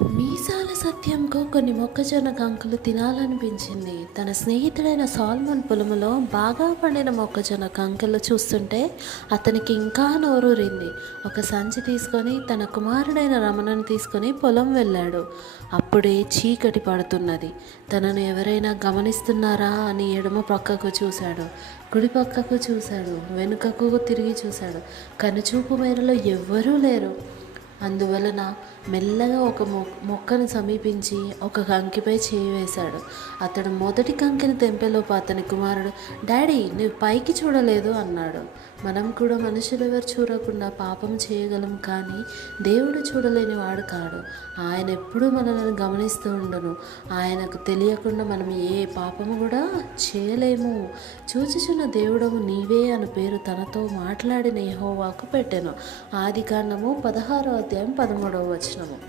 మీసాల సత్యంకు కొన్ని మొక్కజొన్న కంకులు తినాలనిపించింది. తన స్నేహితుడైన సాల్మన్ పొలములో బాగా పండిన మొక్కజొన్న కంకులు చూస్తుంటే అతనికి ఇంకా నోరూరింది. ఒక సంచి తీసుకొని తన కుమారుడైన రమణను తీసుకొని పొలం వెళ్ళాడు. అప్పుడే చీకటి పడుతున్నది. తనను ఎవరైనా గమనిస్తున్నారా అని ఎడమ పక్కకు చూశాడు, కుడి పక్కకు చూశాడు, వెనుకకు తిరిగి చూశాడు. కనుచూపు మేరలో ఎవ్వరూ లేరు. అందువలన మెల్లగా ఒక మొక్కను సమీపించి ఒక కంకిపై చేయి వేశాడు. అతడు మొదటి కంకిని తెంపేలోపు అతని కుమారుడు, డాడీ నువ్వు పైకి చూడలేదు అన్నాడు. మనం కూడా మనుషులు ఎవరు చూడకుండా పాపం చేయగలం, కానీ దేవుడు చూడలేని వాడు కాడు. ఆయన ఎప్పుడూ మనల్ని గమనిస్తూ ఉండను. ఆయనకు తెలియకుండా మనం ఏ పాపము కూడా చేయలేము. చూచుచున్న దేవుడము నీవే అని పేరు తనతో మాట్లాడిన యెహోవాకు పెట్టెను. ఆదికాండము 16వ అధ్యాయం 13వ వచనము.